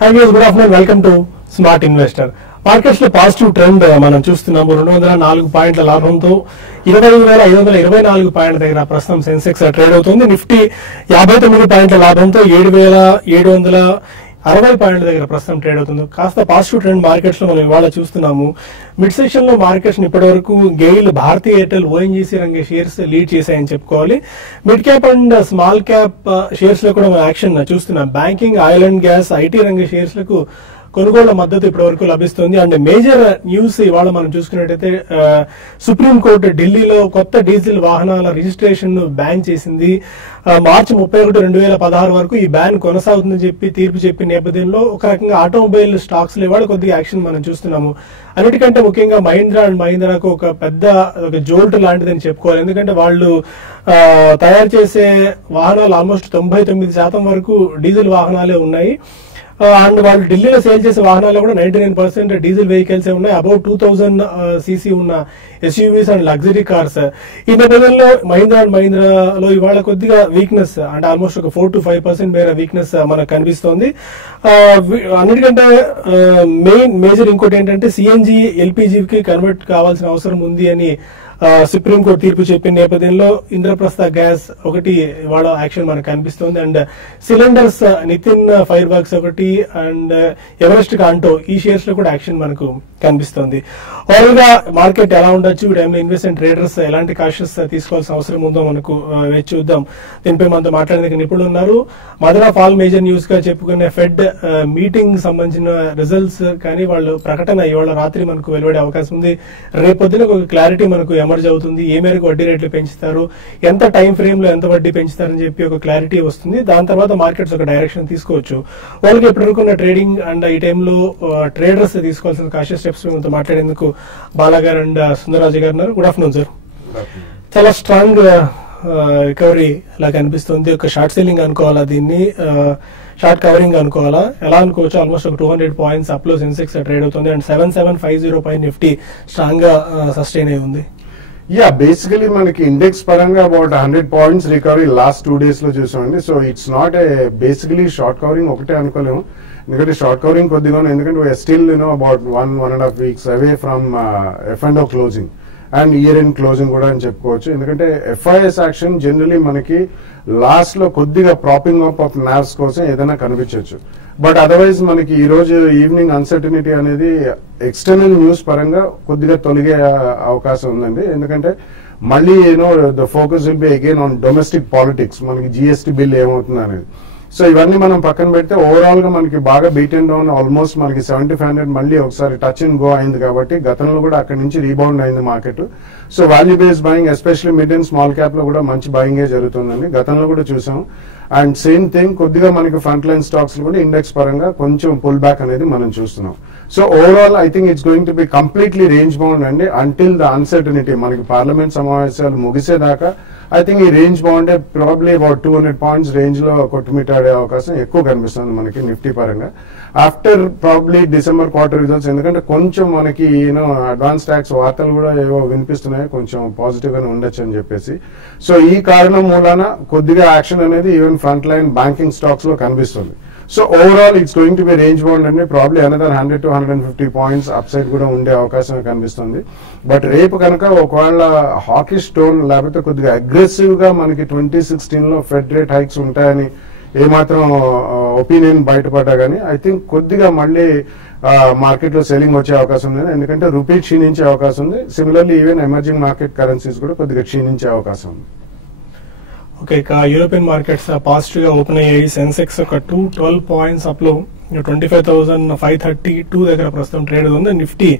Hi guys, good afternoon. Welcome to Smart Investor. Markets లో positive trend మనం చూస్తున్నాము. 204 పాయింట్ల లాభంతో 25,524 పాయింట్ల దగ్గర ప్రస్తుతం సెన్సెక్స్ ట్రేడ్ అవుతుంది. నిఫ్టీ 59 పాయింట్ల లాభంతో 7,760 పాయింట్ల దగ్గర ప్రస్తుతం ట్రేడ్ అవుతుంది. కాస్త పాజిటివ్ ట్రెండ్ మార్కెట్స్ లో మనం ఇవాళ చూస్తున్నాము. మిడ్ సెషన్ లో మార్కెట్స్ ఇప్పటి వరకు గెయిల్, భారతీ ఎయిర్టెల్, ఓఎన్జీసీ రంగే షేర్స్ లీడ్ చేశాయని చెప్పుకోవాలి. Mid cap and small cap shares లో కూడా మనం యాక్షన్ చూస్తున్నాం. Banking, oil and gas, IT రంగ షేర్స్ లకు కొనుగోళ్ల మద్దతు ఇప్పటి వరకు లభిస్తుంది. అండ్ మేజర్ న్యూస్ ఇవాళ మనం చూసుకున్నట్టయితే సుప్రీంకోర్టు ఢిల్లీలో కొత్త డీజిల్ వాహనాల రిజిస్ట్రేషన్ ను బ్యాన్ చేసింది. మార్చి 31, 2016 వరకు ఈ బ్యాన్ కొనసాగుతుందని చెప్పి తీర్పు చెప్పిన నేపథ్యంలో ఒక రకంగా ఆటోమొబైల్ స్టాక్స్ లో ఇవాళ కొద్దిగా యాక్షన్ మనం చూస్తున్నాము. అన్నిటికంటే ముఖ్యంగా మహీంద్రా అండ్ మహీంద్రాకు ఒక పెద్ద జోల్ట్ లాంటిదని చెప్పుకోవాలి. ఎందుకంటే వాళ్ళు తయారు చేసే వాహనాలు ఆల్మోస్ట్ 99% వరకు డీజిల్ వాహనాలే ఉన్నాయి. అండ్ వాళ్ళు ఢిల్లీలో సేల్ చేసే వాహనాలు కూడా 99% డీజిల్ వెహికల్స్ ఉన్నాయి. అబౌట్ 2000 సీసీ ఉన్న ఎస్యూవీస్ అండ్ లగ్జరీ కార్స్. ఈ నేపథ్యంలో మహీంద్రా అండ్ మహీంద్రాలో ఇవాళ కొద్దిగా వీక్నెస్, అంటే ఆల్మోస్ట్ ఒక 4 to 5% మేర వీక్నెస్ మనకు కనిపిస్తోంది. అన్నిటికంటే మేజర్ ఇంకోటి ఏంటంటే సిఎన్జి ఎల్పిజికి కన్వర్ట్ కావాల్సిన అవసరం ఉంది అని సుప్రీంకోర్టు తీర్పు చెప్పిన నేపథ్యంలో ఇంద్రప్రస్థ గ్యాస్ ఒకటి ఇవాళ యాక్షన్ మనకు కనిపిస్తుంది. And cylinders Nitin fire works ఒకటి అండ్ ఎవరెస్ట్ కాంటో ఈ షేర్స్ లో కూడా యాక్షన్ మనకు కనిపిస్తుంది. ఓవరాల్ గా మార్కెట్ ఎలా ఉండొచ్చు, ఈ టైంలో ఇన్వెస్ట్మెంట్ ట్రేడర్స్ ఎలాంటి కాషియస్ తీసుకోవాల్సిన అవసరం ఉందో మనకు వేచి చూద్దాం. దీనిపై మనతో మాట్లాడేందుకు నిపుణులు ఉన్నారు. Mother of all major news గా చెప్పుకునే ఫెడ్ మీటింగ్ సంబంధించిన రిజల్ట్స్ కానీ వాళ్ళ ప్రకటన ఇవాళ రాత్రి మనకు వెలువడే అవకాశం ఉంది. రేపొద్దున ఒక క్లారిటీ మనకు ఎమర్జ్ అవుతుంది. ఏ మేరకు వడ్డీ రేట్లు పెంచుతారు, ఎంత టైం ఫ్రేమ్ లో ఎంత వడ్డీ పెంచుతారని చెప్పి ఒక క్లారిటీ వస్తుంది. దాని తర్వాత మార్కెట్స్ ఒక డైరెక్షన్ తీసుకోవచ్చు. వాళ్ళకి ఇప్పటివరకు ఉన్న ట్రేడింగ్ అండ్ ఈ టైంలో ట్రేడర్స్ తీసుకోవాల్సిన కాషియస్ స్టెప్స్ మాట్లాడేందుకు బాలా గారు అండ్ సుందరరాజు గారు ఉన్నారు. Good afternoon sir. చాలా స్ట్రాంగ్ రికవరీ అలా కనిపిస్తుంది. ఒక షార్ట్ సెల్లింగ్ అనుకోవాలా, దీన్ని షార్ట్ కవరింగ్ అనుకోవాలా, ఎలా అనుకోవచ్చు? ఆల్మోస్ట్ ఒక 200 పాయింట్స్ అప్ లో సెన్సెక్స్ ట్రేడ్ అవుతుంది అండ్ 7750 పై నిఫ్టీ స్ట్రాంగ్ గా సస్టైన్ అయి ఉంది. బేసికలీ మనకి ఇండెక్స్ పరంగా about 100 points recovery last 2 days లో చూసామండి. So it's not basically short covering ఒకటే అనుకోలేము. ఎందుకంటే షార్ట్ కవరింగ్ కొద్దిగా ఎందుకంటే still about 1.5 weeks away from F&O closing and year end closing కూడా అని చెప్పుకోవచ్చు. ఎందుకంటే ఎఫ్ఐఎస్ యాక్షన్ జనరలీ మనకి లాస్ట్ లో కొద్దిగా ప్రాపింగ్ అప్ ఆఫ్ నార్వ్స్ కోసం ఏదైనా కనిపించవచ్చు. బట్ అదర్వైజ్ మనకి ఈ రోజు ఈవినింగ్ అన్సర్టనిటీ అనేది ఎక్స్టర్నల్ న్యూస్ పరంగా కొద్దిగా తొలగే అవకాశం ఉందండి. ఎందుకంటే మళ్ళీ the focus will be again on domestic politics, మనకి జిఎస్టీ బిల్ ఏమవుతుంది అనేది. సో ఇవన్నీ మనం పక్కన పెడితే ఓవరాల్ గా మనకి బాగా బీట్ అండ్ డౌన్ ఆల్మోస్ట్ మనకి 7500 మళ్ళీ ఒకసారి టచ్ అండ్ గో అయింది. కాబట్టి గతంలో కూడా అక్కడి నుంచి రీబౌండ్ అయింది market. So value based buying especially mid and small cap లో కూడా మంచి బయింగ్ జరుగుతుందండి, గతంలో కూడా చూసాం. అండ్ సేమ్ థింగ్ కొద్దిగా మనకి ఫ్రంట్ లైన్ స్టాక్స్ కూడా ఇండెక్స్ పరంగా కొంచెం పుల్ బ్యాక్ అనేది మనం చూస్తున్నాం. So overall I think it's going to be completely range bound అండి అంటిల్ ద అన్సర్టనిటీ. మనకి పార్లమెంట్ సమావేశాలు ముగిసేదాకా ఐ థింక్ ఈ రేంజ్ బాగుంటే ప్రాబ్లీ అబౌట్ 200 పాయింట్స్ రేంజ్ లో కొట్టుమిట్టాడే అవకాశం ఎక్కువ కనిపిస్తుంది మనకి నిఫ్టీ పరంగా after probably December quarter results. ఎందుకంటే కొంచెం మనకి అడ్వాన్స్ ట్యాక్స్ వార్తలు కూడా ఏవో వినిపిస్తున్నాయి, కొంచెం పాజిటివ్ గానే ఉండొచ్చు అని చెప్పేసి. సో ఈ కారణం మూలాన కొద్దిగా యాక్షన్ అనేది even front line banking stocks లో కనిపిస్తుంది. So overall it's going to be range bound అండి, probably another 100 to 150 points upside కూడా ఉండే అవకాశం కనిపిస్తుంది. బట్ రేపు కనుక ఒకవేళ హాకిష్ టోన్ లేకపోతే కొద్దిగా అగ్రెసివ్ గా మనకి 2016 లో ఫెడ్ రేట్ హైక్స్ ఉంటాయని ఏమాత్రం ఒపీనియన్ బయటపడ్డా గానీ ఐ థింక్ కొద్దిగా మళ్ళీ మార్కెట్ లో సెల్లింగ్ వచ్చే అవకాశం ఉంది. ఎందుకంటే రూపీ క్షీణించే అవకాశం ఉంది. Similarly even emerging market currencies కూడా కొద్దిగా క్షీణించే అవకాశం ఉంది. ఓకే, ఇక యూరోపియన్ మార్కెట్స్ పాజిటివ్ గా ఓపెన్ అయ్యాయి. సెన్సెక్స్ ఒక 212 పాయింట్స్ అప్ లో 25,532 దగ్గర ప్రస్తుతం ట్రేడ్ ఉంది. నిఫ్టీ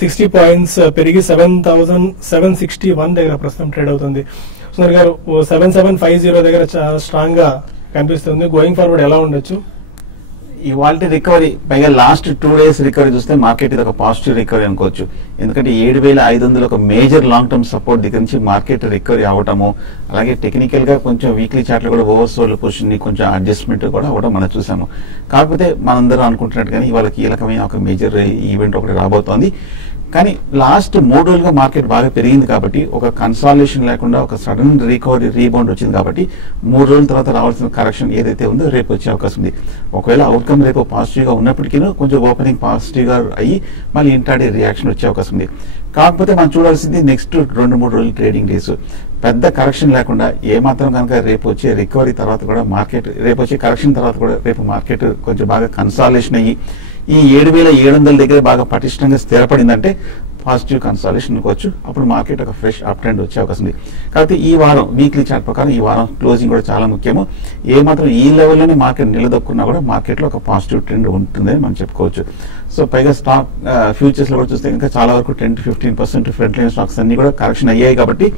60 పాయింట్స్ పెరిగి 7,761 దగ్గర ప్రస్తుతం ట్రేడ్ అవుతుంది. సుందర్ గారు, 7750 దగ్గర స్ట్రాంగ్ గా కనిపిస్తుంది. గోయింగ్ ఫార్వర్డ్ ఎలా ఉండొచ్చు? ఇవాళ రికవరీ పైగా లాస్ట్ 2 days రికవరీ చూస్తే మార్కెట్ ఇది ఒక పాజిటివ్ రికవరీ అనుకోవచ్చు. ఎందుకంటే 7,500 ఒక మేజర్ లాంగ్ టర్మ్ సపోర్ట్ దగ్గర నుంచి మార్కెట్ రికవరీ అవటము, అలాగే టెక్నికల్ గా కొంచెం వీక్లీ చార్ట్ లో కూడా ఓవర్సోల్డ్ పొజిషన్ ని కొంచెం అడ్జస్ట్మెంట్ కూడా అవడం మనం చూసాము. కాకపోతే మనందరం అనుకుంటున్నట్టుగానే ఇవాళ కీలకమైన ఒక మేజర్ ఈవెంట్ ఒకటి రాబోతోంది. కానీ లాస్ట్ 3 రోజులుగా మార్కెట్ బాగా పెరిగింది కాబట్టి ఒక కన్సాలిడేషన్ లేకుండా ఒక సడన్ రికవరీ రీబౌండ్ వచ్చింది కాబట్టి 3 రోజుల తర్వాత రావాల్సిన కరెక్షన్ ఏదైతే ఉందో రేపు వచ్చే అవకాశం ఉంది. ఒకవేళ అవుట్కమ్ రేపు పాజిటివ్ గా ఉన్నప్పటికీ కొంచెం ఓపెనింగ్ పాజిటివ్ గా అయ్యి మళ్ళీ ఇంట్రాడే రియాక్షన్ వచ్చే అవకాశం ఉంది. కాకపోతే మనం చూడాల్సింది నెక్స్ట్ 2-3 రోజులు ట్రేడింగ్ డేస్ పెద్ద కరెక్షన్ లేకుండా ఏమాత్రం కనుక రేపు వచ్చే రికవరీ తర్వాత కూడా మార్కెట్ రేపు వచ్చే కరెక్షన్ తర్వాత కూడా రేపు మార్కెట్ కొంచెం బాగా కన్సాలిడేషన్ అయ్యి ఈ 7,700 దగ్గర బాగా పటిష్టంగా స్థిరపడిందంటే పాజిటివ్ కన్సాలిడేషన్ అనుకోవచ్చు. అప్పుడు మార్కెట్ ఒక ఫ్రెష్ అప్ ట్రెండ్ వచ్చే అవకాశం ఉంది. కాబట్టి ఈ వారం వీక్లీ చార్ట్ ప్రకారం ఈ వారం క్లోజింగ్ కూడా చాలా ముఖ్యము. ఏమాత్రం ఈ లెవెల్లోనే మార్కెట్ నిలదొక్కున్నా కూడా మార్కెట్లో ఒక పాజిటివ్ ట్రెండ్ ఉంటుందని మనం చెప్పుకోవచ్చు. సో పైగా స్టాక్ ఫ్యూచర్స్ లో కూడా చూస్తే ఇంకా చాలా వరకు 10-15% ఫ్రంట్ లైన్ స్టాక్స్ అన్ని కూడా కరెక్షన్ అయ్యాయి కాబట్టి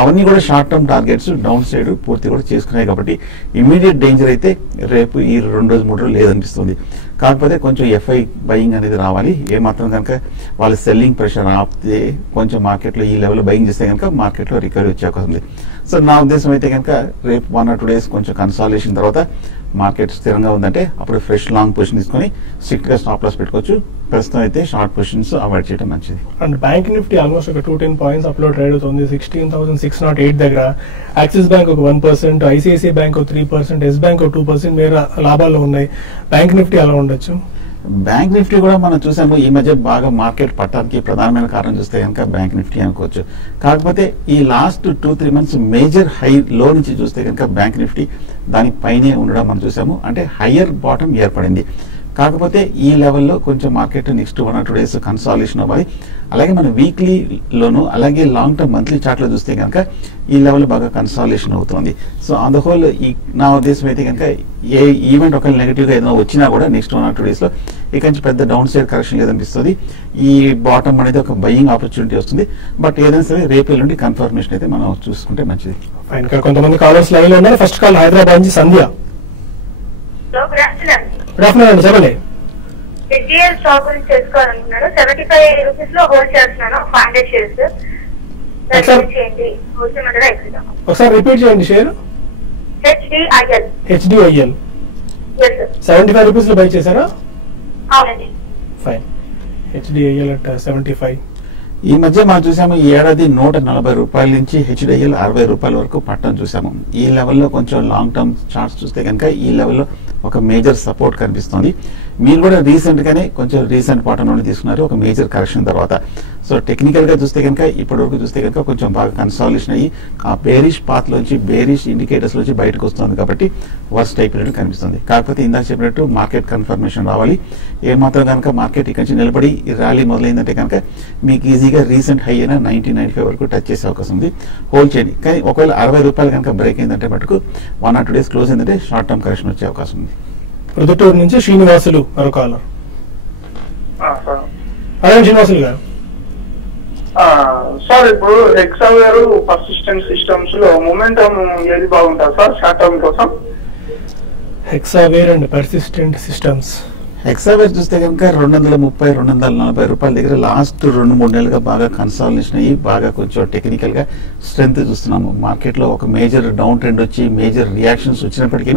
అవన్నీ కూడా short term targets down side పూర్తి కూడా చేసుకున్నాయి కాబట్టి ఇమీడియట్ డేంజర్ అయితే రేపు ఈ 2 రోజు 3 రోజులు లేదనిపిస్తుంది. కాకపోతే కొంచెం ఎఫ్ఐ బయింగ్ అనేది రావాలి. ఏమాత్రం కనుక వాళ్ళ సెల్లింగ్ ప్రెషర్ ఆపితే కొంచెం మార్కెట్లో ఈ లెవెల్లో బయింగ్ చేస్తే కనుక మార్కెట్లో రికవరీ వచ్చే అవకాశం ఉంది. సో నా ఉద్దేశం అయితే కనుక రేపు 1 or 2 days కొంచెం కన్సాలిడేషన్ తర్వాత మార్కెట్ స్థిరంగా ఉందంటే అప్పుడు ఫ్రెష్ లాంగ్ పొజిషన్ తీసుకొని స్ట్రిక్ట్ గా స్టాప్ లాస్ పెట్టుకోవచ్చు. ప్రస్తుతం అయితే షార్ట్ పొజిషన్స్ అవాయిడ్ చేయడం మంచిది. అండ్ బ్యాంక్ నిఫ్టీ ఆల్మోస్ట్ ఒక 210 పాయింట్స్ అప్లో ట్రేడ్ అవుతుంది 16,608 దగ్గర. యాక్సిస్ బ్యాంక్ ఒక 1%, ఐసిఐసిఐ బ్యాంక్ ఒక 3%, ఎస్ బ్యాంక్ ఒక 2% మేర లాభాల్లో ఉన్నాయి. బ్యాంక్ నిఫ్టీ అలా ఉండొచ్చు. బ్యాంక్ నిఫ్టీ కూడా మనం చూసాము ఈ మధ్య బాగా మార్కెట్ పట్టడానికి ప్రధానమైన కారణం చూస్తే కనుక బ్యాంక్ నిఫ్టీ అనుకోవచ్చు. కాకపోతే ఈ లాస్ట్ 2-3 months మేజర్ హై లో నుంచి చూస్తే కనుక బ్యాంక్ నిఫ్టీ దాని పైనే ఉండడం మనం చూసాము. అంటే హయ్యర్ బాటమ్ ఏర్పడింది. కాకపోతే ఈ లెవెల్లో కొంచెం market next 1 or 2 days consolidation అవ్వాలి. అలాగే మన వీక్లీలోను అలాగే లాంగ్ టర్మ్ మంత్లీ చార్ట్ లో చూస్తే కనుక ఈ లెవెల్ బాగా కన్సాలిడేషన్ అవుతుంది. సో ఆన్ ద హోల్ నా ఉద్దేశం అయితే కనుక ఏ ఈవెంట్ ఒక నెగిటివ్ గా ఏదైనా వచ్చినా కూడా నెక్స్ట్ 1 or 2 days లో ఇక నుంచి పెద్ద డౌన్ సైడ్ కరెక్షన్ లేదనిపిస్తుంది. ఈ బాటమ్ అనేది ఒక బయింగ్ ఆపర్చునిటీ వస్తుంది. బట్ ఏదైనా సరే రేపు నుండి కన్ఫర్మేషన్ అయితే మనం చూసుకుంటే మంచిది. ఫైన్. కొంతమంది కాలర్స్ లైన్ లో ఉన్నారు. ఫస్ట్ కాల్ హైదరాబాద్ నుంచి సంధ్య. గుడ్ ఆఫ్టర్నూన్ అండి, చెప్పండి. హెచ్డిఎల్ స్టాక్ గురించి తెలుసుకోవాలనుకున్నాను. 75 రూపీస్ లో హోల్డ్ చేస్తున్నాను 500 షేర్స్. ఒకసారి రిపీట్ చేయండి షేర్. హెచ్డిఐఎల్ 75 రూపీస్ లో బై చేశారా? అవునండి. ఫైన్. HDIL at 75. ఈ మధ్య మనం చూసాము ఈ ఏడాది 140 రూపాయల నుంచి హెచ్డిఐఎల్ 60 రూపాయల వరకు పట్టడం చూసాము. ఈ లెవెల్లో కొంచెం లాంగ్ టర్మ్ చార్ట్స్ చూస్తే కనుక ఈ లెవెల్లో ఒక మేజర్ సపోర్ట్ కనిపిస్తుంది. మీరు కూడా రీసెంట్ గానే కొంచెం రీసెంట్ పాటం నుండి తీసుకున్నారు ఒక మేజర్ కరెక్షన్ తర్వాత. సో టెక్నికల్ గా చూస్తే కనుక ఇప్పటి వరకు చూస్తే కనుక కొంచెం బాగా కన్సాలిడేషన్ అయ్యి ఆ బేరిష్ పాత్ లోంచి బేరిష్ ఇండికేటర్స్ లోంచి బయటకు వస్తుంది కాబట్టి వర్స్ట్ అయిపోయినట్టు కనిపిస్తుంది. కాకపోతే ఇందాక చెప్పినట్టు మార్కెట్ కన్ఫర్మేషన్ రావాలి. ఏమాత్రం కనుక మార్కెట్ ఇక్కడ నుంచి నిలబడి ఈ ర్యాలీ మొదలైందంటే కనుక మీకు ఈజీగా రీసెంట్ హై అయినా 90-95 వరకు టచ్ చేసే అవకాశం ఉంది. హోల్డ్ చేయండి. కానీ ఒకవేళ 60 రూపాయలు కనుక బ్రేక్ అయిందంటే మటుకు 1 or 2 days క్లోజ్ అయిందంటే షార్ట్ టర్మ్ కరెక్షన్ వచ్చే అవకాశం ఉంది. ప్రొద్దుటూరు నుంచి శ్రీనివాసులు మరో కాలర్. అదే శ్రీనివాసులు గారు. సార్ ఇప్పుడు హెక్సావేర్ పర్సిస్టెంట్ సిస్టమ్స్ లో మొమెంటం ఏది బాగుంటుంది సార్ షార్ట్ టర్మ్ కోసం? Hexaware and persistent systems. Hexaware చూస్తే కనుక 230-240 రూపాయల దగ్గర లాస్ట్ 2-3 నెలలుగా బాగా కన్సాలిడేషన్ అయ్యి బాగా కొంచెం టెక్నికల్ గా స్ట్రెంత్ చూస్తున్నాము. మార్కెట్ లో ఒక మేజర్ డౌన్ ట్రెండ్ వచ్చి మేజర్ రియాక్షన్స్ వచ్చినప్పటికీ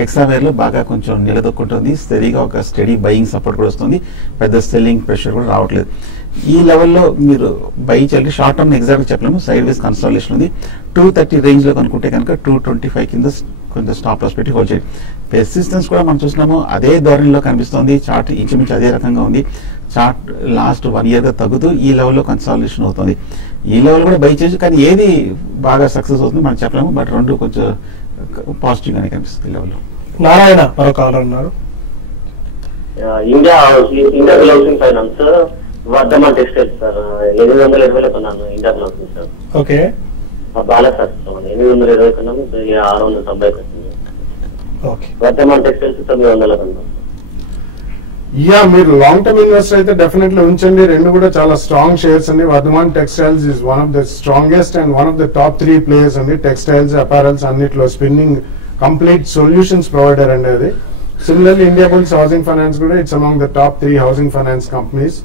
హెక్సావేర్ లో బాగా కొంచెం నిలదొక్కుంటుంది. స్టడీగా ఒక స్టడీ బయింగ్ సపోర్ట్ కూడా వస్తుంది. పెద్ద సెల్లింగ్ ప్రెషర్ కూడా రావట్లేదు. ఈ లెవెల్లో మీరు బై చేయాలి. షార్ట్ టర్మ్ ఎగ్జాక్ట్ చెప్పలేము. సైడ్ వేస్ కన్సాలిడేషన్ ఉంది. 230 రేంజ్ లో కనుక్కుంటే కనుక 225 కింద కొంచెం స్టాప్ లాస్ పెట్టి హోల్డ్ చేయండి. రెసిస్టెన్స్ కూడా మనం చూస్తున్నాము అదే ధోరణిలో కనిపిస్తుంది. చార్ట్ ఇంచుమించు అదే రకంగా ఉంది. చార్ట్ లాస్ట్ 1 year గా తగ్గుతూ ఈ లెవెల్లో కన్సాలిడేషన్ అవుతుంది. ఈ లెవెల్ కూడా బై చేయొచ్చు. కానీ ఏది బాగా సక్సెస్ అవుతుంది మనం చెప్పలేము. బట్ రెండు కొంచెం పాజిటివ్ గానే కనిపిస్తుంది లెవెల్లో. నారాయణ మరో కాలర్ ఉన్నారు. India housing finance Vardhman textile sir 820 కొన్నాను. India housing sir. ఓకే. బాగా సార్ 820 కొన్నాము. 690 వచ్చింది. వర్ధమాన్ టెక్స్టైల్స్ 900 కొన్నాను. యా, మీరు లాంగ్ టర్మ్ ఇన్వెస్టర్ అయితే డెఫినెట్లీ ఉంచండి. రెండు కూడా చాలా స్ట్రాంగ్ షేర్స్ అండి. Vardhman textiles is one of the strongest and one of the top 3 players అండి. టెక్స్టైల్స్ అపారల్స్ అన్నిట్లో స్పిన్నింగ్ కంప్లీట్ సొల్యూషన్స్ ప్రొవైడర్ అండి అది. Similarly Indiabulls housing finance కూడా it's among the top 3 housing finance companies.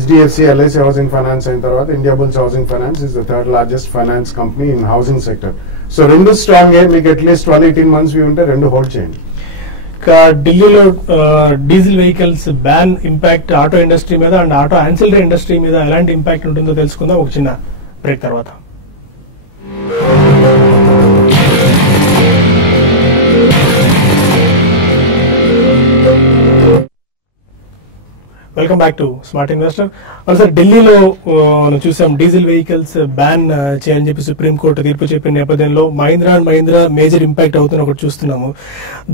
HDFC, LIC housing finance అయిన తర్వాత Indiabulls housing finance is the 3rd largest finance company in housing sector. So రెండు strong మీకు at least 12-18 months view ఉంటే రెండు hold చేయండి. ఢిల్లీలో diesel vehicles ban impact auto industry మీద and auto ancillary industry మీద ఎలాంటి ఇంపాక్ట్ ఉంటుందో తెలుసుకుందాం ఒక చిన్న బ్రేక్ తర్వాత. Welcome back to smart investor. Sir, ఢిల్లీలో మనం చూసాం డీజిల్ వెహికల్స్ బ్యాన్ చేయని చెప్పి సుప్రీంకోర్టు తీర్పు చెప్పిన నేపథ్యంలో Mahindra and Mahindra major impact అవుతున్న ఒకటి చూస్తున్నాము.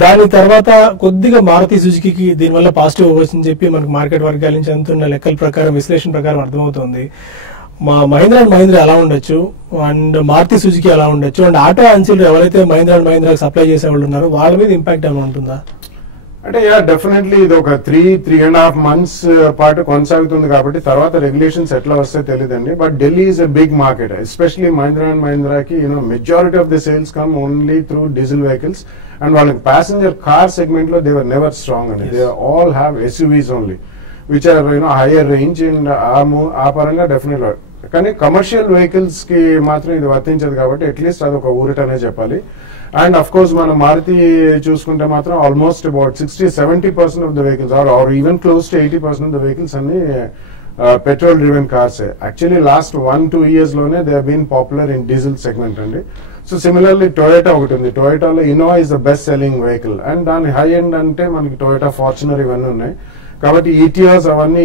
దాని తర్వాత కొద్దిగా మారుతి సుజుకి దీనివల్ల పాజిటివ్ అవ్వచ్చని చెప్పి మనకు మార్కెట్ వర్గాల నుంచి అందుతున్న లెక్కల ప్రకారం, విశ్లేషణ ప్రకారం అర్థమవుతోంది. మహీంద్రా అండ్ మహీంద్రా ఎలా ఉండొచ్చు అండ్ మారుతి సుజుకి ఎలా ఉండొచ్చు అండ్ ఆటో యాన్సిలరీ ఎవరైతే మహీంద్రా అండ్ మహీంద్రా సప్లై చేసే వాళ్ళు ఉన్నారో వాళ్ళ మీద ఇంపాక్ట్ ఏమైనా ఉంటుందా? అంటే డెఫినెట్లీ ఇది ఒక 3.5 months పాటు కొనసాగుతుంది కాబట్టి తర్వాత రెగ్యులేషన్స్ ఎట్లా వస్తాయో తెలియదండి. But Delhi is a big market, especially Mahindra and మహీంద్రాకి majority of the sales come only through diesel vehicles and వాళ్ళకి ప్యాసింజర్ కార్ సెగ్మెంట్ లో దే వర్ నెవర్ స్ట్రాంగ్ అండి. They all have SUVs only which are higher range and ఆ పరంగా definite. కానీ commercial vehicles కి మాత్రం ఇది వర్తించదు కాబట్టి అట్లీస్ట్ అది ఒక ఊరటనే చెప్పాలి. అండ్ అఫ్ కోర్స్ మనం మారుతి చూసుకుంటే మాత్రం almost about 60-70% of the vehicles are even close to 80% of the vehicles అన్ని petrol driven cars. Actually last 1-2 years లోనే they been popular in diesel segment అండి. సో సిమిలర్లీ టొయోటా ఒకటి ఉంది. టొయోటాలో Innova is the best selling vehicle and దాని high end అంటే మనకి Toyota Fortuner ఇవన్నీ ఉన్నాయి. కాబట్టి ఈటీఆర్స్ అవన్నీ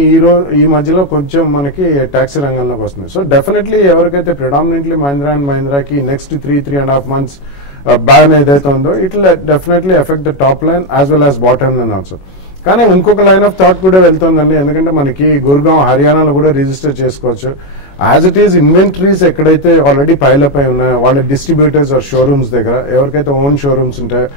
ఈ మధ్యలో కొంచెం మనకి టాక్సీ రంగంలోకి వస్తున్నాయి. సో డెఫినెట్లీ ఎవరికైతే ప్రిడామినెంట్లీ మహీంద్రా అండ్ మహీంద్రాకి నెక్స్ట్ 3.5 months బ్యాన్ ఏదైతే ఉందో it will definitely affect the top line as well as bottom line also. కానీ ఇంకొక లైన్ ఆఫ్ థాట్ కూడా వెళ్తుందండి, ఎందుకంటే మనకి గుర్గాం హర్యానాలో కూడా రిజిస్టర్ చేసుకోవచ్చు. యాజ్ ఇట్ ఈస్ ఇన్వెంటరీస్ ఎక్కడైతే ఆల్రెడీ పైలప్ అయి ఉన్నాయో వాళ్ళ డిస్ట్రిబ్యూటర్స్ ఆర్ షోరూమ్స్ దగ్గర ఎవరికైతే ఓన్ షోరూమ్స్ ఉంటాయో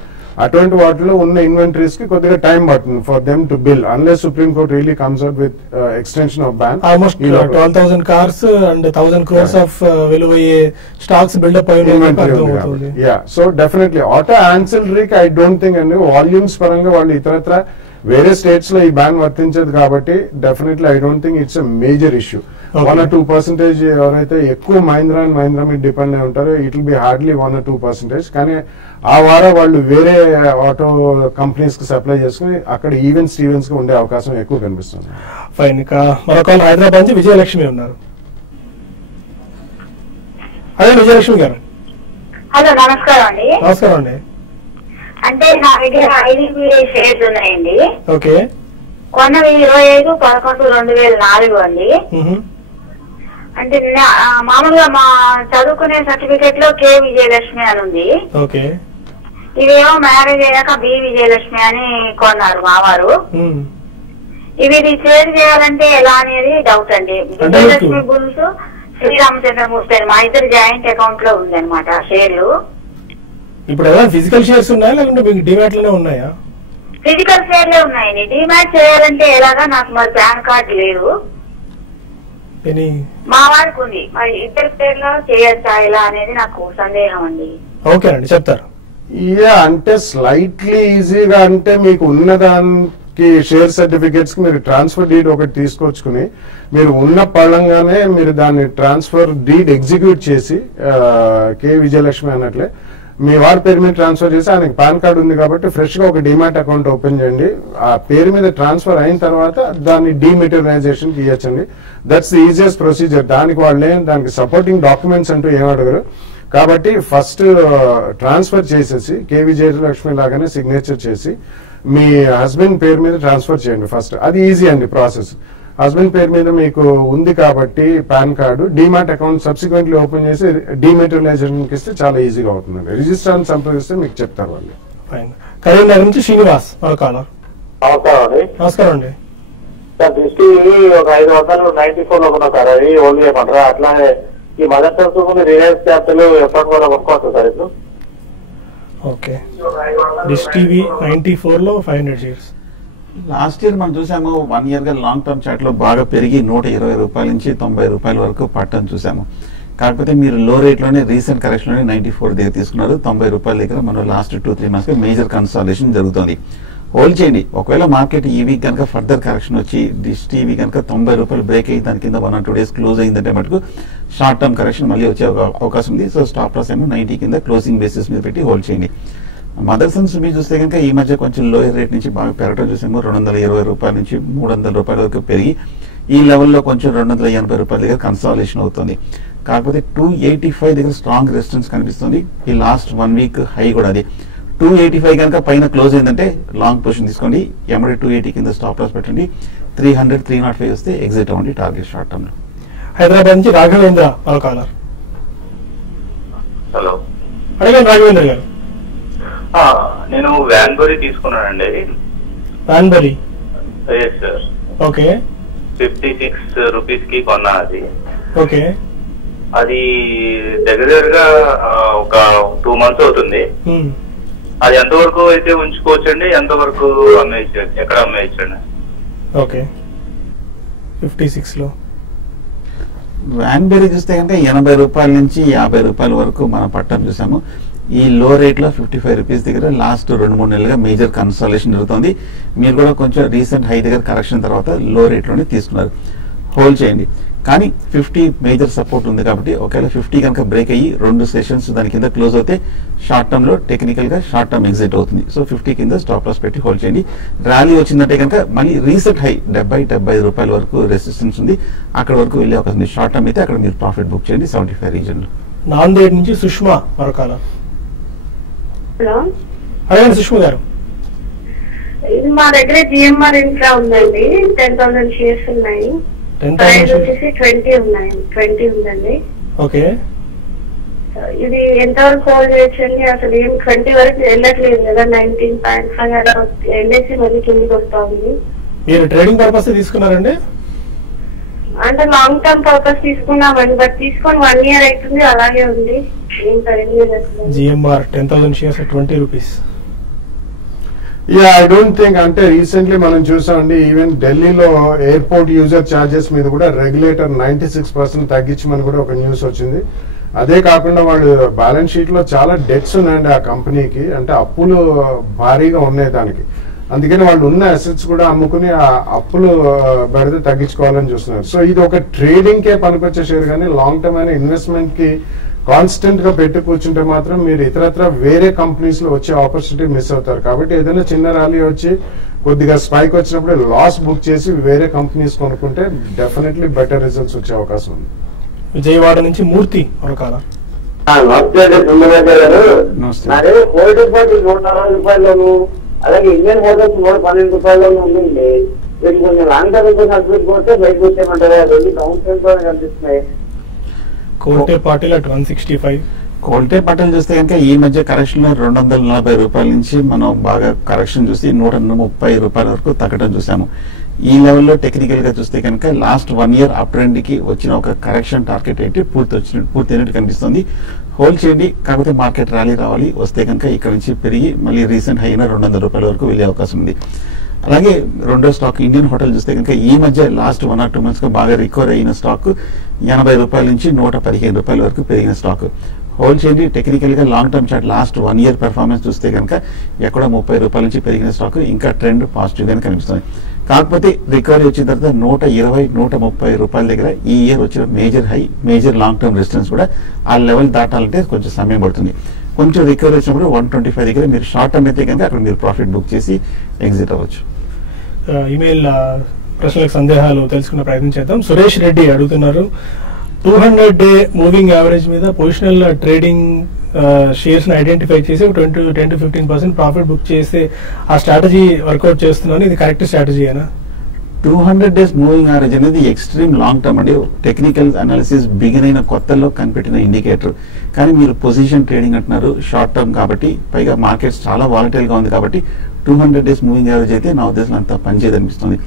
అటువంటి వాటిలో ఉన్న ఇన్వెంటరీస్ కి కొద్దిగా టైం పడుతుంది for them to bill unless supreme court really comes out with extension of ban. Almost 12,000 cars and 1,000 crores of విలువయ్యే స్టాక్స్ బిల్డప్ అయ్యి. యా, సో డెఫినెట్లీ ఆటో యాన్సిలరీకి ఐ డోంట్ థింక్ అండి వాల్యూమ్స్ పరంగా వాళ్ళు ఇతరత్ర వేరే స్టేట్స్ లో ఈ బ్యాన్ వర్తించదు కాబట్టి definitely I don't think it's a major issue. 1-2% ఎవరైతే ఎక్కువ మహీంద్రా అండ్ మహీంద్రా మీద డిపెండ్ అయి ఉంటారో ఇట్ విల్ బి హార్డ్లీ 1-2%. కానీ ఆ వారం వాళ్ళు వేరే ఆటో కంపెనీస్ కి సప్లై చేసుకుని అక్కడ ఈవెన్ స్టీవెన్స్ గా ఉండే అవకాశం ఎక్కువ కనిపిస్తుంది. ఫైన్. ఇక మరొక హైదరాబాద్ నుంచి విజయలక్ష్మి ఉన్నారు. అదే విజయలక్ష్మి గారు. హలో, నమస్కారం అండి. నమస్కారం అండి. అంటే నా దగ్గర 5 షేర్స్ ఉన్నాయండి. ఓకే. కొన్నవి 25/11/2004 అండి. అంటే మామూలుగా మా చదువుకునే సర్టిఫికెట్ లో కే విజయలక్ష్మి అని ఉంది. ఓకే. ఇవేమో మ్యారేజ్ అయ్యాక బి విజయలక్ష్మి అని కొన్నారు మావారు. ఇవి షేర్ చేయాలంటే ఎలా అనేది డౌట్ అండి. విజయలక్ష్మి బుల్స్ శ్రీరామచంద్రమూర్తి మా ఇద్దరు జాయింట్ అకౌంట్ లో ఉంది అనమాట షేర్లు. ఇప్పుడు ఏదైనా ఫిజికల్ షేర్స్ ఉన్నాయా లేకుంటే మీకు డిమాట్ లోనే ఉన్నాయా? ఫిజికల్ షేర్లే ఉన్నాయండి. డిమాట్ చేయాలంటే ఎలాగా నాకు మరి పాన్ కార్డు లేదు. మా వారికి ఉంది, మరి ఇద్దరి పేర్లో చేయొచ్చా ఇలా అనేది నాకు సందేహం అండి. ఓకే అండి, చెప్తారు. అంటే స్లైట్లీ ఈజీగా అంటే మీకు ఉన్నదానికి షేర్ సర్టిఫికేట్స్ కి మీరు ట్రాన్స్ఫర్ డీడ్ ఒకటి తీసుకొచ్చుకుని మీరు ఉన్న పళ్ళంగానే మీరు దాన్ని ట్రాన్స్ఫర్ డీడ్ ఎగ్జిక్యూట్ చేసి కే విజయలక్ష్మి అన్నట్లే మీ వారి పేరు మీద ట్రాన్స్ఫర్ చేసి ఆయనకి పాన్ కార్డు ఉంది కాబట్టి ఫ్రెష్ గా ఒక డిమాట్ అకౌంట్ ఓపెన్ చేయండి. ఆ పేరు మీద ట్రాన్స్ఫర్ అయిన తర్వాత దాన్ని డిమెటీరియలైజేషన్ కి ఇవ్వచ్చండి. That's the easiest procedure. దానికి దానికి సపోర్టింగ్ డాక్యుమెంట్స్ అంటూ ఏం అడగరు. కాబట్టి ఫస్ట్ ట్రాన్స్ఫర్ చేసేసి కే విజయలక్ష్మి లాగానే సిగ్నేచర్ చేసి మీ హస్బెండ్ పేరు మీద ట్రాన్స్ఫర్ చేయండి ఫస్ట్. అది ఈజీ అండి ప్రాసెస్. హస్బెండ్ పేరు మీద మీకు ఉంది కాబట్టి pan card demat account subsequently open చేసి డిమెటీరియలైజేషన్ ఇస్తే చాలా ఈజీగా అవుతుందండి. రిజిస్ట్రార్ సంప్రదిస్తే మీకు చెప్తారు వాళ్ళు. కరీంనగర్ నుంచి శ్రీనివాస్ కాలర్. నమస్కారం అండి. సార్ దృష్టి ఒక 594 లో కొన్నా సార్, అది ఓన్లీ చేయమంటారా? అట్లానే ఈ మదర్ టర్మ్స్ రిలయన్స్ క్యాపిటల్ ఎప్పటి కూడా కొనుక్కోవచ్చు సార్ ఇప్పుడు? ఓకే. డిష్ టీవీ 94 లో 500 షేర్స్. లాస్ట్ ఇయర్ మనం చూసాము 1 year గా లాంగ్ టర్మ్ చార్ట్ లో బాగా పెరిగి 120 రూపాయల నుంచి 90 రూపాయల వరకు పట్టని చూసాము. కాకపోతే మీరు లో రేట్ లోనే రీసెంట్ కరెక్షన్ లోనే 94 దగ్గర తీసుకున్నారు. 90 రూపాయల దగ్గర మనం లాస్ట్ 2-3 months గా మేజర్ కన్సాలిడేషన్ జరుగుతుంది. హోల్డ్ చేయండి. ఒకవేళ మార్కెట్ ఈ వీక్ కనుక ఫర్దర్ కరెక్షన్ వచ్చి డిష్ టీవీ కనుక 90 రూపాయలు బ్రేక్ అయ్యి దాని కింద 1 or 2 days క్లోజ్ అయిందంటే మటుకు షార్ట్ టర్మ్ కరెక్షన్ మళ్ళీ వచ్చే అవకాశం ఉంది. సో స్టాప్ లాస్ ఏమో 90 కింద క్లోజింగ్ బేసిస్ మీద పెట్టి హోల్డ్ చేయండి. మదర్సన్స్ మీరు చూస్తే కనుక ఈ మధ్య కొంచెం లోయర్ రేట్ నుంచి బాగా పెరగడం చూసాము. 220 రూపాయల నుంచి 300 రూపాయల వరకు పెరిగి ఈ లెవెల్లో కొంచెం 280 రూపాయల దగ్గర కన్సాలిడేషన్ అవుతుంది. కాకపోతే 285 దగ్గర స్ట్రాంగ్ రెసిస్టెన్స్ కనిపిస్తుంది. ఈ లాస్ట్ 1 వీక్ హై కూడా అది 285 కనుక పైన క్లోజ్ అయిందంటే లాంగ్ పొజిషన్ తీసుకోండి. ఎమ్మడి 280 కింద స్టాప్ లాస్ పెట్టండి. 300 305 వస్తే ఎగ్జిట్ అవ్వండి టార్గెట్ షార్ట్ టర్మ్ లో. హైదరాబాద్ నుంచి రాఘవేంద్ర మరో కాలర్. హలో, అడగండి రాఘవేంద్ర గారు. నేను వ్యాన్బరీ తీసుకున్నానండి. Vanbury? Yes sir. Okay. 56 rupees కి కొన్నా అది. ఓకే. అది దగ్గరగా ఒక 2 మంత్స్ అవుతుంది. అది ఎంతవరకు అయితే ఉంచుకోవచ్చండి, ఎంతవరకు అమ్మేయచ్చండి, ఎక్కడ అమ్మేయచ్చండి? ఓకే. 56 లో వ్యాన్బెరీ చూస్తే కనుక 80 రూపాయల నుంచి 50 రూపాయల వరకు మనం పట్టం చూసాము. ఈ లో రేట్ లో 55 రూపీస్ దగ్గర లాస్ట్ 2-3 నెలలుగా మేజర్ కన్సాలిడేషన్ జరుగుతుంది. మీరు కూడా కొంచెం రీసెంట్ హై దగ్గర కరెక్షన్ తర్వాత లో రేట్ లోనే తీసుకున్నారు. హోల్డ్ చేయండి. కానీ 50 మేజర్ సపోర్ట్ ఉంది కాబట్టి ఒకవేళ 50 కనుక బ్రేక్ అయ్యి 2 సెషన్స్ దాని కింద క్లోజ్ అవుతే షార్ట్ టర్మ్ లో టెక్నికల్ గా షార్ట్ టర్మ్ ఎగ్జిట్ అవుతుంది. సో 50 కింద స్టాప్ లాస్ పెట్టి హోల్డ్ చేయండి. ర్యాలీ వచ్చిందంటే కనుక మళ్ళీ రీసెంట్ హై 70-75 రూపాయల వరకు రెసిస్టెన్స్ ఉంది. అక్కడ వరకు వెళ్ళే అవకాశం ఉంది. షార్ట్ టర్మ్ అయితే అక్కడ మీరు ప్రాఫిట్ బుక్ చేయండి 75 రీజన్ లో. నాందేడ్ నుంచి సుష్మా మరొకాల. హలో, అడగండి సుష్మా గారు. ఇది మా దగ్గర జిఎంఆర్ ఇన్ఫ్రా ఉందండి. 10,000 షేర్స్ ఉన్నాయి. 10,000 వచ్చేసి 20 ఉన్నాయి. 20 ఉందండి. ఓకే. ఇది ఎంతవరకు హోల్డ్ చేయొచ్చండి? అసలు ఏం 20 వరకు వెళ్ళట్లేదు కదా. 19.5 అలా వెళ్ళేసి మళ్ళీ కిందికి వస్తా ఉంది. మీరు ట్రేడింగ్ పర్పస్ తీసుకున్నారండి? అంటే లాంగ్ టర్మ్ పర్పస్ తీసుకున్నామండి. బట్ తీసుకొని 1 year అవుతుంది, అలాగే ఉంది. ఏం పెరగలేదు అసలు. GMR 10,000 shares 20 rupees. Yeah, I don't think అంటే రీసెంట్లీ మనం చూసామండి, ఈవెన్ ఢిల్లీలో ఎయిర్పోర్ట్ యూజర్ ఛార్జెస్ మీద కూడా రెగ్యులేటర్ 96% తగ్గించమని కూడా ఒక న్యూస్ వచ్చింది. అదే కాకుండా వాళ్ళు బ్యాలెన్స్ షీట్ లో చాలా డెట్స్ ఉన్నాయండి ఆ కంపెనీకి. అంటే అప్పులు భారీగా ఉన్నాయి దానికి. అందుకని వాళ్ళు ఉన్న అసెట్స్ కూడా అమ్ముకుని ఆ అప్పులు పెడితే తగ్గించుకోవాలని చూస్తున్నారు. సో ఇది ఒక ట్రేడింగ్ కే పనికొచ్చే షేర్, కానీ లాంగ్ టర్మ్ అయిన ఇన్వెస్ట్మెంట్ కి కాన్స్టెంట్ గా పెట్టి కూర్చుంటే మాత్రం మీరు ఇతరత్ర వేరే కంపెనీస్ లో వచ్చే ఆపర్చునిటీ మిస్ అవుతారు. కాబట్టి ఏదైనా చిన్న ర్యాలీ వచ్చి కొద్దిగా స్పైక్ వచ్చినప్పుడు లాస్ బుక్ చేసి వేరే కంపెనీస్ కొనుక్కుంటే డెఫినెట్లీ బెటర్ రిజల్ట్స్ వచ్చే అవకాశం ఉంది. విజయవాడ నుంచి మూర్తి మరొకాల. నమస్తే సుందరరాజు గారు. నాదే హోల్డింగ్ పార్టీ 140 రూపాయల్లోను, అలాగే ఇండియన్ హోటల్స్ 112 రూపాయల్లోనూ ఉందండి. వీటి కొంచెం లాంగ్ టర్మ్ సర్టిఫికేట్ పోతే బయటకు వచ్చేయమంటారా? రెండు డౌన్ ట్రెండ్ లో కనిపిస్తున్నాయి. కోల్టే పాటిల్ అట్ 165. కోల్టే పటేల్ చూస్తే కనుక ఈ మధ్య కరెక్షన్ లో 240 రూపాయల నుంచి మనం బాగా కరెక్షన్ చూసి 130 రూపాయల వరకు తగ్గడం చూసాము. ఈ లెవెల్లో టెక్నికల్ గా చూస్తే కనుక లాస్ట్ 1 year అప్ ట్రెండ్ కి వచ్చిన ఒక కరెక్షన్ టార్గెట్ ఏంటి పూర్తయినట్టు కనిపిస్తుంది. హోల్డ్ చేయండి. కాకపోతే మార్కెట్ ర్యాలీ రావాలి. వస్తే కనుక ఇక్కడ నుంచి పెరిగి మళ్ళీ రీసెంట్ హై అయిన 200 రూపాయల వరకు వెళ్ళే అవకాశం ఉంది. అలాగే రెండో స్టాక్ ఇండియన్ హోటల్ చూస్తే కనుక ఈ మధ్య లాస్ట్ 1 or 2 months గా బాగా రికవర్ అయిన స్టాక్ 80 రూపాయల నుంచి 115 రూపాయల వరకు పెరిగిన స్టాక్. హోల్డ్ చేయండి. టెక్నికల్ గా long term chart last 1 year performance చూస్తే కనుక ఎక్కడ 30 రూపాయల నుంచి పెరిగిన స్టాక్ ఇంకా ట్రెండ్ పాజిటివ్ గానే కనిపిస్తుంది. కాకపోతే రికవరీ వచ్చిన తర్వాత 120-130 రూపాయల దగ్గర ఈ ఇయర్ వచ్చిన major high, major long term resistance కూడా ఆ లెవెల్ దాటాలంటే కొంచెం సమయం పడుతుంది. కొంచెం రికవరీ వచ్చినప్పుడు 125 దగ్గర మీరు షార్ట్ టర్మ్ అయితే కనుక అక్కడ మీరు ప్రాఫిట్ బుక్ చేసి ఎగ్జిట్ అవ్వచ్చు. ఈమెయిల్ ప్రశ్నలకు సందేహాలు తెలుసుకునే ప్రయత్నం చేద్దాం. సురేష్ రెడ్డి అడుగుతున్నారు, 200-day మూవింగ్ యావరేజ్ మీద పొజిషనల్ ట్రేడింగ్ షేర్స్ ని ఐడెంటిఫై చేసి 10-15% ప్రాఫిట్ బుక్ చేసి ఆ స్ట్రాటజీ వర్కౌట్ చేస్తున్నాను. ఇది కరెక్ట్ స్ట్రాటజీ అయినా? 200 days మూవింగ్ యావరేజ్ అనేది ఎక్స్ట్రీమ్ లాంగ్ టర్మ్ అండి. టెక్నికల్ అనాలిసిస్ బిగిన్ అయిన కొత్తలో కనిపెట్టిన ఇండికేటర్. కానీ మీరు పొజిషన్ ట్రేడింగ్ అంటున్నారు, షార్ట్ టర్మ్ కాబట్టి, పైగా మార్కెట్స్ చాలా వాలటైల్ గా ఉంది కాబట్టి 200 days మూవింగ్ యావరేజ్ అయితే నా ఉద్దేశం అంత పనిచేయదనిపిస్తుంది.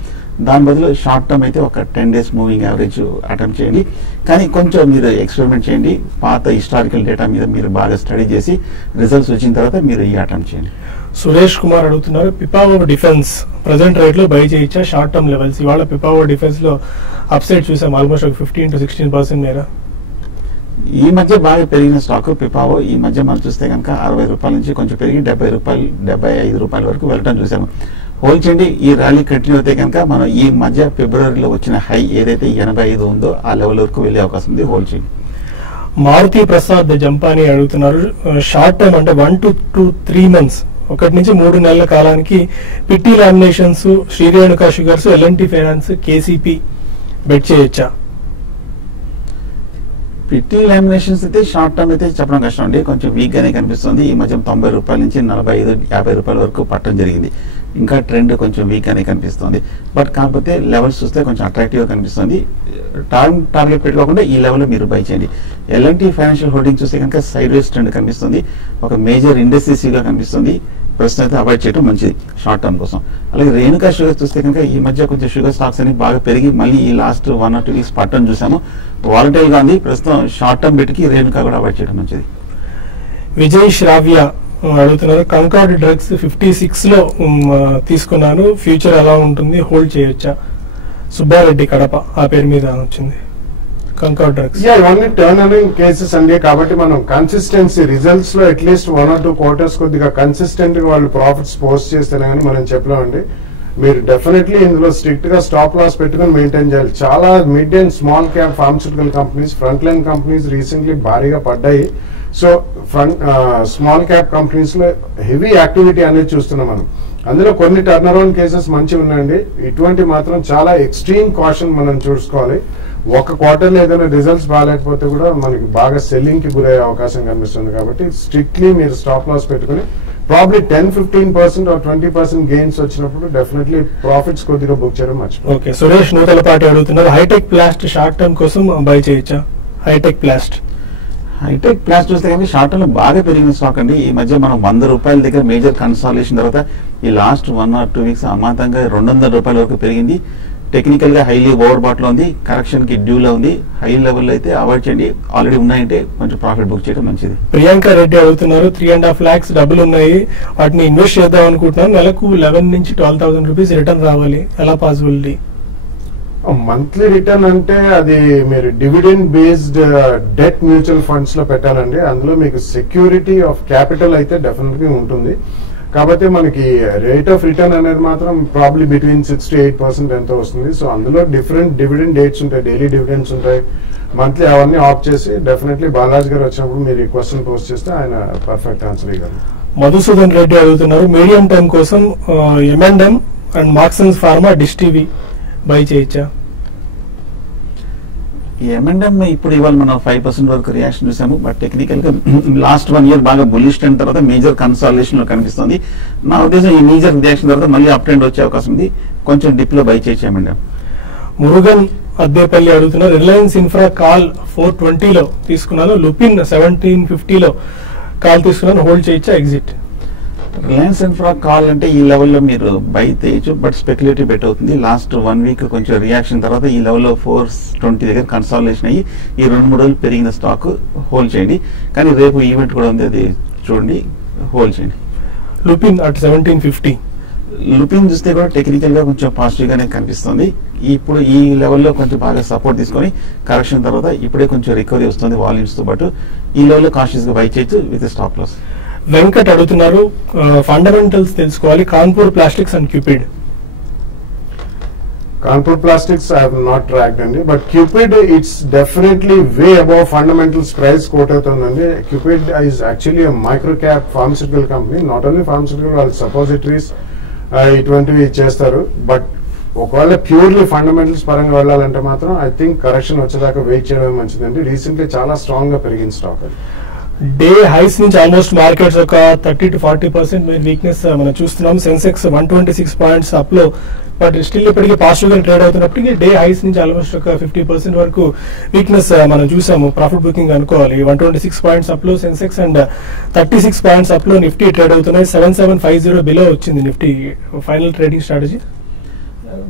దాని బదులు షార్ట్ టర్మ్ అయితే ఒక 10 days మూవింగ్ యావరేజ్ అటెంప్ట్ చేయండి. కానీ కొంచెం మీరు ఎక్స్పెరిమెంట్ చేయండి. పాత హిస్టారికల్ డేటా మీద మీరు బాగా స్టడీ చేసి రిజల్ట్స్ వచ్చిన తర్వాత మీరు ఈ అటెంప్ట్ చేయండి. సురేష్ కుమార్ అడుగుతున్నారు, పిపావర్ డిఫెన్స్ ప్రజెంట్ రేట్ లో బై చేయొచ్చా షార్ట్ టర్మ్ లెవెల్స్? ఇవాళ పిపావర్ డిఫెన్స్ లో అప్సైడ్ చూసాం ఆల్మోస్ట్ ఒక 15-16% మేర. ఈ మధ్య బాగా పెరిగిన స్టాక్ పిపావో. ఈ మధ్య మనం చూస్తే కనుక 60 రూపాయల నుంచి కొంచెం పెరిగి 70 రూపాయలు 75 రూపాయల వరకు వెళ్ళడం చూసాము. హోల్డ్ చేయండి. ఈ ర్యాలీ కంటిన్యూ అయితే కనుక మనం ఈ మధ్య ఫిబ్రవరిలో వచ్చిన హై ఏదైతే 85 ఉందో ఆ లెవెల్ వరకు వెళ్ళే అవకాశం ఉంది. హోల్డ్ చేయండి. మారుతి ప్రసాద్ జంపాని అడుగుతున్నారు, షార్ట్ టర్మ్ అంటే 1 to 3 months 1 నుంచి 3 నెలల కాలానికి పిట్టి laminations, శ్రీరేణుకా sugars, L&T finance, KCP bet చేయొచ్చా? పిట్టి లామినేషన్స్ అయితే షార్ట్ టర్మ్ అయితే చెప్పడం కష్టం అండి, కొంచెం వీక్ గానే కనిపిస్తుంది. ఈ మధ్య 90 రూపాయల నుంచి 45-50 రూపాయల వరకు పట్టడం జరిగింది. ఇంకా ట్రెండ్ కొంచెం వీక్ గానే కనిపిస్తుంది. బట్ కాకపోతే లెవెల్స్ చూస్తే కొంచెం అట్రాక్టివ్ గా కనిపిస్తుంది. టార్గెట్ పెట్టుకోకుండా ఈ లెవెల్లో మీరు బై చేయండి. ఎల్ఎన్టీ ఫైనాన్షియల్ హోల్డింగ్ చూస్తే కనుక సైడ్ వేస్ ట్రెండ్ కనిపిస్తుంది, ఒక మేజర్ ఇండస్ట్రీస్ గా కనిపిస్తుంది. ప్రస్తుతం అయితే అవాయిడ్ చేయడం మంచిది షార్ట్ టర్మ్ కోసం. అలాగే రేణుకా షుగర్ చూస్తే కనుక ఈ మధ్య కొంచెం షుగర్ స్టాక్స్ అనేవి బాగా పెరిగి మళ్ళీ ఈ లాస్ట్ 1 or 2 weeks పట్టడం చూసాము. వాలటైల్ గా ఉంది. ప్రస్తుతం షార్ట్ టర్మ్ బెట్కి రేణుకా కూడా అవాయిడ్ చేయడం మంచిది. విజయ్ శ్రావ్య అడుగుతున్నారు, కంకార్డ్ డ్రగ్స్ 56 లో తీసుకున్నాను, ఫ్యూచర్ ఎలా ఉంటుంది, హోల్డ్ చేయొచ్చా? సుబ్బారెడ్డి కడప ఆ పేరు మీద వచ్చింది. కంకార్డ్ డ్రగ్స్ ఇవన్నీ టర్న్ అరౌండ్ కేసెస్ అండి. కాబట్టి మనం కన్సిస్టెన్సీ రిజల్ట్స్ లో అట్లీస్ట్ 1 or 2 quarters కొద్దిగా కన్సిస్టెంట్ గా వాళ్ళు ప్రాఫిట్స్ పోస్ట్ చేస్తేనే కానీ మనం చెప్పలేమండి. మీరు డెఫినెట్లీ ఇందులో స్ట్రిక్ట్ గా స్టాప్ లాస్ పెట్టుకుని మెయింటైన్ చేయాలి. చాలా mid and small cap pharmaceutical companies, front line companies recently భారీగా పడ్డాయి. సో స్మాల్ క్యాప్ కంపెనీస్ లో హెవీ యాక్టివిటీ అనేది చూస్తున్నాం మనం. అందులో కొన్ని టర్న్ అరౌండ్ కేసెస్ మంచిగా ఉన్నాయండి. ఇటువంటి మాత్రం చాలా ఎక్స్ట్రీమ్ కాషన్ మనం చూసుకోవాలి. ఒక క్వార్టర్లో ఏదైనా రిజల్ట్స్ బాగాలేకపోతే కూడా మనకి బాగా సెల్లింగ్ కి గురయ్యే అవకాశం కనిపిస్తుంది. కాబట్టి స్ట్రిక్ట్లీ మీరు స్టాప్ లాస్ పెట్టుకుని ప్రాబ్లీ 10-15% or 20% గెయిన్స్ వచ్చినప్పుడు డెఫినెట్లీ ప్రాఫిట్స్ కొద్దిగా బుక్ చేయడం మర్చిపోయి. ఓకే, సురేష్ నూతలపాటి అడుగుతున్నారు, హైటెక్ ప్లాస్ట్ షార్ట్ టర్మ్ కోసం బై చేయొచ్చా? హైటెక్ ప్లాస్ట్ చూస్తే కానీ షార్ట్ టర్మ్ లో బాగా పెరిగిన స్టాక్ అండి. ఈ మధ్య మనం 100 రూపాయల దగ్గర మేజర్ కన్సాలిడేషన్ తర్వాత ఈ లాస్ట్ 1 or 2 weeks అమాంతంగా 200 రూపాయల వరకు పెరిగింది. టెక్నికల్ గా హైలీ ఓవర్ బాట్ లో ఉంది, కరెక్షన్ కి డ్యూ లో ఉంది. హై లెవెల్ అయితే అవాయిడ్ చేయండి. ఆల్రెడీ ఉన్నాయంటే కొంచెం ప్రాఫిట్ బుక్ చేయడం మంచిది. ప్రియాంక రెడ్డి అడుగుతున్నారు, 3.5 lakhs డబ్బులు ఉన్నాయి, వాటిని ఇన్వెస్ట్ చేద్దాం అనుకుంటున్నాను, నెలకు 11,000 నుంచి 12,000 రూపీస్ రిటర్న్ రావాలి, ఎలా పాసిబిలిటీ? మంత్లీ రిటర్న్ అంటే అది మీరు dividend based debt mutual funds లో పెట్టాలండి. అందులో మీకు సెక్యూరిటీ ఆఫ్ క్యాపిటల్ అయితే డెఫినెట్ గా ఉంటుంది. కాబట్టి మనకి రేట్ ఆఫ్ రిటర్న్ అనేది మాత్రం ప్రాబ్లీ బిట్వీన్ 6 to 8% ఎంతో వస్తుంది. సో అందులో డిఫరెంట్ డివిడెండ్ డేట్స్ ఉంటాయి, డైలీ డివిడెండ్స్ ఉంటాయి, మంత్లీ అవన్నీ ఆఫ్ చేసి డెఫినెట్లీ బాలాజీ గారు వచ్చినప్పుడు మీరు ఈ క్వశ్చన్ పోస్ట్ చేస్తే ఆయన పర్ఫెక్ట్ ఆన్సర్ ఇవ్వగలరు. మధుసూదన్ రెడ్డి అడుగుతున్నారు, మీడియం టర్మ్ కోసం M&M and Marksans pharma, dish TV by చేయొచ్చా? M&M ఇప్పుడు ఇవాళ మనం 5% వరకు రియాక్షన్ చూసాము. బట్ టెక్నికల్ గా లాస్ట్ 1 year బాగా బుల్లిష్ ట్రెండ్ తర్వాత మేజర్ కన్సాలిడేషన్ లో కనిపిస్తుంది. నా ఉద్దేశం ఈ మేజర్ రియాక్షన్ తర్వాత మళ్ళీ అప్ ట్రెండ్ వచ్చే అవకాశం ఉంది. కొంచెం డిప్ లో బై చేయొచ్చు M&M. మురుగన్ అద్దేపల్లి అడుగుతున్నారు, రిలయన్స్ ఇన్ఫ్రా కాల్ 420 లో తీసుకున్నాను, లుపిన్ 1750 లో కాల్ తీసుకున్నాను, హోల్డ్ చేయొచ్చా, ఎగ్జిట్? రిలయన్స్ ఇన్ఫ్రా కాల్ అంటే ఈ లెవెల్లో మీరు బై చేయొచ్చు, బట్ స్పెక్యులేటివ్ బెట్ అవుతుంది. లాస్ట్ 1 week కొంచెం రియాక్షన్ తర్వాత ఈ లెవెల్లో 420 దగ్గర కన్సాలిడేషన్ అయ్యి ఈ 2-3 రోజులు పెరిగిన స్టాక్ హోల్డ్ చేయండి. కానీ రేపు ఈవెంట్ కూడా ఉంది, అది చూడండి, హోల్డ్ చేయండి. లుపిన్ అట్ 1750. లుపిన్ చూస్తే కూడా టెక్నికల్ గా కొంచెం పాజిటివ్ గానే కనిపిస్తుంది. ఇప్పుడు ఈ లెవెల్లో కొంచెం బాగా సపోర్ట్ తీసుకొని కరెక్షన్ తర్వాత ఇప్పుడే కొంచెం రికవరీ వస్తుంది వాల్యూమ్స్ తో పాటు. ఈ లెవెల్లో కాన్షియస్ గా బై చేయొచ్చు విత్ స్టాప్ లాస్. వెంకట్ అడుగుతున్నారు, ఫండమెంటల్స్ తెలుసుకోవాలి, Kanpur plastics and Cupid. Kanpur plastics I have not tracked అండి, but Cupid it's definitely way above fundamentals price quote అవుతుందండి. Cupid is actually micro cap pharmaceutical company. Not only pharmaceutical, వాళ్ళు suppositories ఇటువంటివి చేస్తారు. But ఒకవేళ purely fundamentals పరంగా వెళ్ళాలంటే మాత్రం I think correction వచ్చేదాకా వెయిట్ చేయడం మంచిదండి. రీసెంట్లీ చాలా స్ట్రాంగ్ గా పెరిగిన స్టాక్ అది. డే హైస్ నుంచి ఆల్మోస్ట్ మార్కెట్స్ ఒక 30 to 40% వీక్నెస్ మనం చూస్తున్నాం. సెన్సెక్స్ 126 పాయింట్స్ అప్ లో, బట్ స్టిల్ ఇప్పటికీ పాజిటివ్ గా ట్రేడ్ అవుతున్నప్పటికీ డే హైస్ నుంచి ఆల్మోస్ట్ ఒక 50% వరకు వీక్నెస్ మనం చూసాము. ప్రాఫిట్ బుకింగ్ అనుకోవాలి. 126 పాయింట్స్ అప్ లో సెన్సెక్స్ అండ్ 36 పాయింట్స్ అప్ లో నిఫ్టీ ట్రేడ్ అవుతున్నాయి. 7750 బిలో వచ్చింది Nifty. Final trading strategy.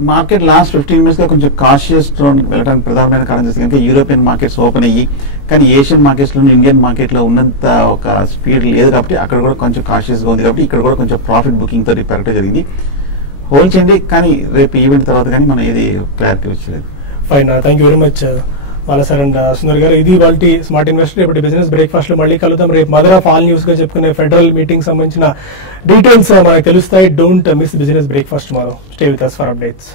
Market last 15 minutes గా కొంచెం కాషియస్ టోన్ వెళ్ళడానికి ప్రధానమైన కారణం చేస్తే కనుక యూరోపియన్ మార్కెట్స్ ఓపెన్ అయ్యి, కానీ ఏషియన్ మార్కెట్స్ లో ఇండియన్ మార్కెట్ లో ఉన్నంత ఒక స్పీడ్ లేదు కాబట్టి అక్కడ కూడా కొంచెం కాషియస్ గా ఉంది. కాబట్టి ఇక్కడ కూడా కొంచెం ప్రాఫిట్ బుకింగ్ తో పెరగడం జరిగింది. హోల్డ్ చేయండి, కానీ రేపు ఈవెంట్ తర్వాత కానీ మనం ఏది క్లారిటీ వచ్చలేదు. Fine, thank you very much Bala sir and Sundar గారు. ఇది వాళ్ళ స్మార్ట్ ఇన్వెస్టర్. రేపటి బిజినెస్ బ్రేక్ఫాస్ట్ లో మళ్ళీ కలుద్దాం. రేపు మదర్ ఆఫ్ ఆల్ న్యూస్ గా చెప్పుకునే ఫెడరల్ మీటింగ్ సంబంధించిన డీటెయిల్స్ మనకు తెలుస్తాయి. Don't miss business breakfast tomorrow. Stay with us for updates.